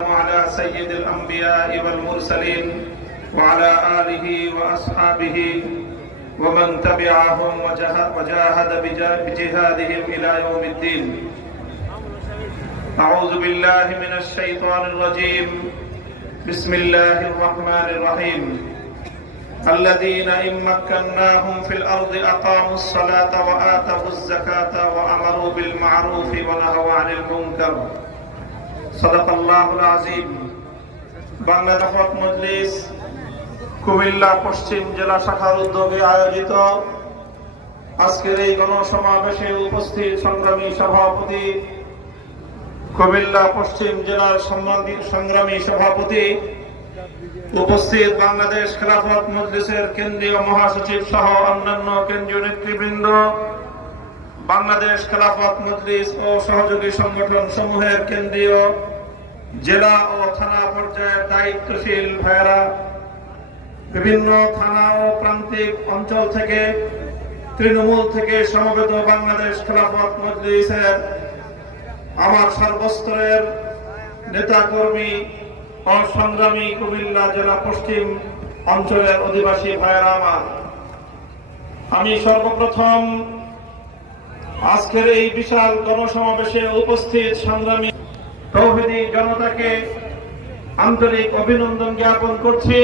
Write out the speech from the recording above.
على سيد الأنبياء والمرسلين وعلى آله وأصحابه ومن تبعهم وجاهد بجهادهم إلى يوم الدين. أعوذ بالله من الشيطان الرجيم. بسم الله الرحمن الرحيم. الذين إن مكناهم في الأرض أقاموا الصلاة وآتوا الزكاة وأمروا بالمعروف ونهوا عن المنكر. সাদাকাল্লাহুল আযীম। বাংলাদেশ মজলিস কুমিল্লা পশ্চিম জেলা শাখার উদ্যোগে আয়োজিত আজকের এই গণসমাবেশে উপস্থিত সংগ্রামী সভাপতি, কুমিল্লা পশ্চিম জেলার সংগ্রামী সভাপতি, উপস্থিত বাংলাদেশ খেলাফত মজলিসের কেন্দ্রীয় মহাসচিব সহ অন্যান্য কেন্দ্রীয় নেতৃবৃন্দ, বাংলাদেশ খেলাফত মজলিস ও সহযোগী সংগঠন সমূহের কেন্দ্রীয়, জেলা ও থানা পর্যায়ের দায়িত্বশীল ভাইয়েরা, বিভিন্ন থানা ও প্রান্তিক অঞ্চল থেকে, তৃণমূল থেকে সমবেত বাংলাদেশ খেলাফত মজলিসের আমার সর্বস্তরের নেতাকর্মী ও সংগ্রামী কুমিল্লা জেলা পশ্চিম অঞ্চলের অধিবাসী ভাইয়েরা আমার, আমি সর্বপ্রথম আজকের এই বিশাল গণসমাবেশে উপস্থিত সংগ্রামী তৌহিদি জনতাকে আন্তরিক অভিনন্দন জ্ঞাপন করছি।